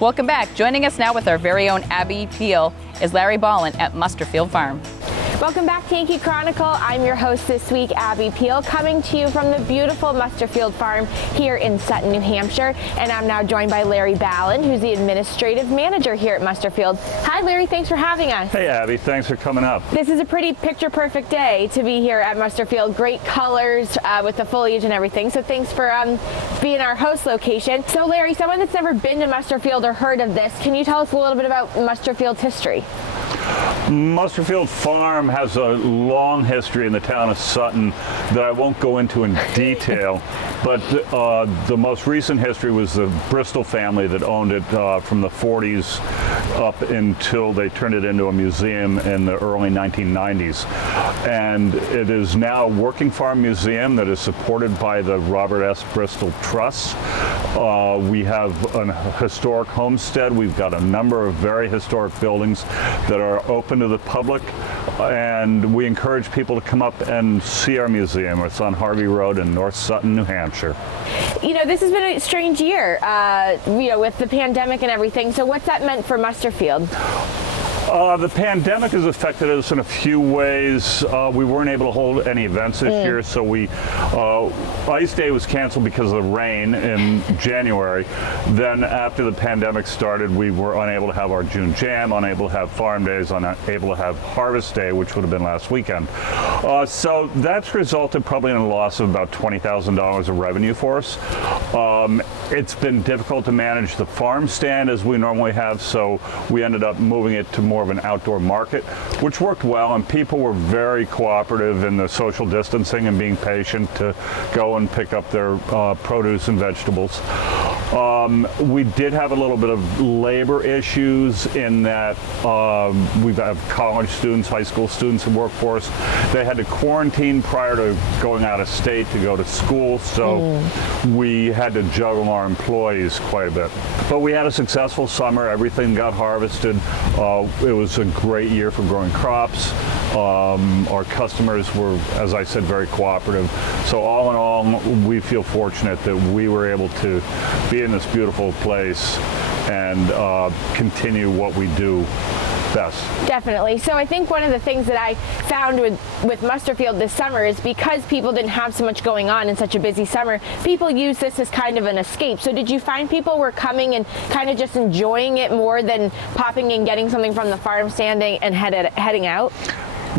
Welcome back. Joining us now with our very own Abby Peel is Larry Ballin at Musterfield Farm. Welcome back to Yankee Chronicle. I'm your host this week, Abby Peel, coming to you from the beautiful Musterfield Farm here in Sutton, New Hampshire. And I'm now joined by Larry Ballin, who's the administrative manager here at Musterfield. Hi, Larry. Thanks for having us. Hey, Abby. Thanks for coming up. This is a pretty picture-perfect day to be here at Musterfield. Great colors with the foliage and everything. So thanks for being our host location. So, Larry, someone that's never been to Musterfield or heard of this, can you tell us a little bit about Musterfield's history? Musterfield Farm has a long history in the town of Sutton that I won't go into in detail, but the most recent history was the Bristol family that owned it from the 40s up until they turned it into a museum in the early 1990s. And it is now a working farm museum that is supported by the Robert S. Bristol Trust. We have a historic homestead. We've got a number of very historic buildings that are open to the public, and we encourage people to come up and see our museum. It's on Harvey Road in North Sutton, New Hampshire. You know, this has been a strange year, with the pandemic and everything. So what's that meant for Musterfield? The pandemic has affected us in a few ways. We weren't able to hold any events this year, so Ice Day was canceled because of the rain in January. Then after the pandemic started, we were unable to have our June Jam, unable to have Farm Days, unable to have Harvest Day, which would have been last weekend. So that's resulted probably in a loss of about $20,000 of revenue for us. It's been difficult to manage the farm stand as we normally have, so we ended up moving it to more of an outdoor market, which worked well, and people were very cooperative in the social distancing and being patient to go and pick up their produce and vegetables. We did have a little bit of labor issues in that we have college students, high school students who work for us. They had to quarantine prior to going out of state to go to school, so we had to juggle our employees quite a bit. But we had a successful summer. Everything got harvested. It was a great year for growing crops. Our customers were, as I said, very cooperative. So all in all, we feel fortunate that we were able to be in this beautiful place and continue what we do best. Definitely. So I think one of the things that I found with Musterfield this summer is because people didn't have so much going on in such a busy summer, people use this as kind of an escape. So did you find people were coming and kind of just enjoying it more than popping in, getting something from the farm standing and heading out?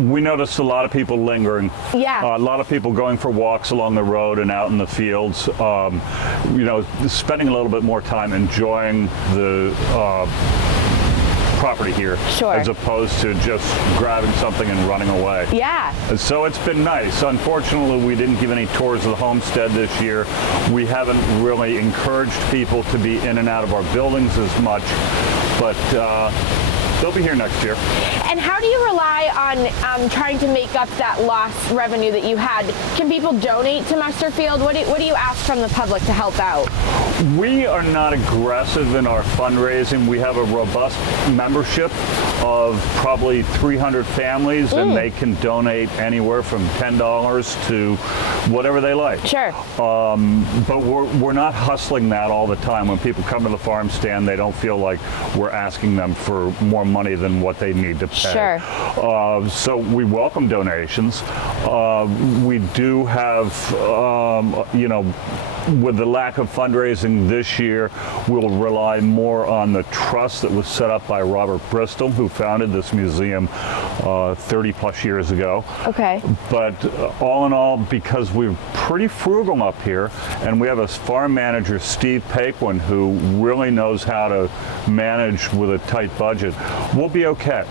We noticed a lot of people lingering. Yeah. A lot of people going for walks along the road and out in the fields. Spending a little bit more time enjoying the property here, sure, as opposed to just grabbing something and running away. Yeah. So it's been nice. Unfortunately, we didn't give any tours of the homestead this year. We haven't really encouraged people to be in and out of our buildings as much, but they'll be here next year. And how do you rely on trying to make up that lost revenue that you had? Can people donate to Musterfield? What do you ask from the public to help out? We are not aggressive in our fundraising. We have a robust membership of probably 300 families, and they can donate anywhere from $10 to whatever they like. Sure. But we're not hustling that all the time. When people come to the farm stand, they don't feel like we're asking them for more money than what they need to pay. Sure. So we welcome donations. We do have, with the lack of fundraising this year, we'll rely more on the trust that was set up by Robert Bristol, who founded this museum 30 plus years ago. Okay. But all in all, because we're pretty frugal up here, and we have a farm manager, Steve Paquin, who really knows how to manage with a tight budget, we'll be okay.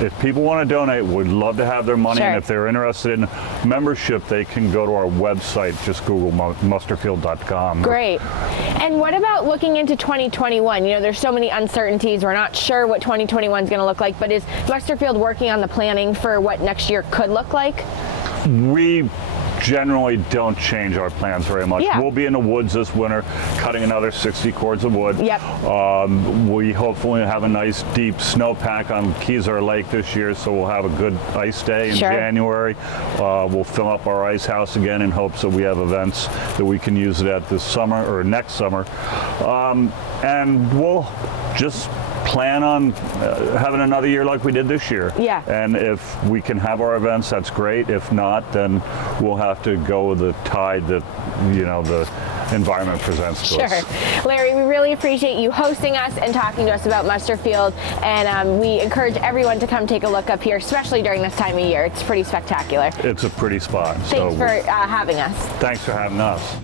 If people want to donate, we'd love to have their money. Sure. And if they're interested in membership, they can go to our website. Just Google musterfield.com. Great. And what about looking into 2021? You know, there's so many uncertainties. We're not sure what 2021 is going to look like, but is Musterfield working on the planning for what next year could look like? We generally don't change our plans very much. Yeah. We'll be in the woods this winter, cutting another 60 cords of wood. Yep. We hopefully have a nice deep snowpack on Keezer Lake this year, so we'll have a good ice day in Sure. January. We'll fill up our ice house again in hopes that we have events that we can use it at this summer or next summer. and we'll just plan on having another year like we did this year. Yeah. And if we can have our events, that's great. If not, then we'll have to go with the tide that, you know, the environment presents to us. Sure. Larry, we really appreciate you hosting us and talking to us about Musterfield, and we encourage everyone to come take a look up here, especially during this time of year. It's pretty spectacular. It's a pretty spot. Thanks for having us. Thanks for having us.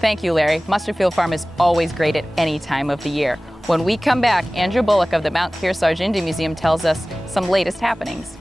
Thank you, Larry. Musterfield Farm is always great at any time of the year. When we come back, Andrew Bullock of the Mount Kearsarge Indian Museum tells us some latest happenings.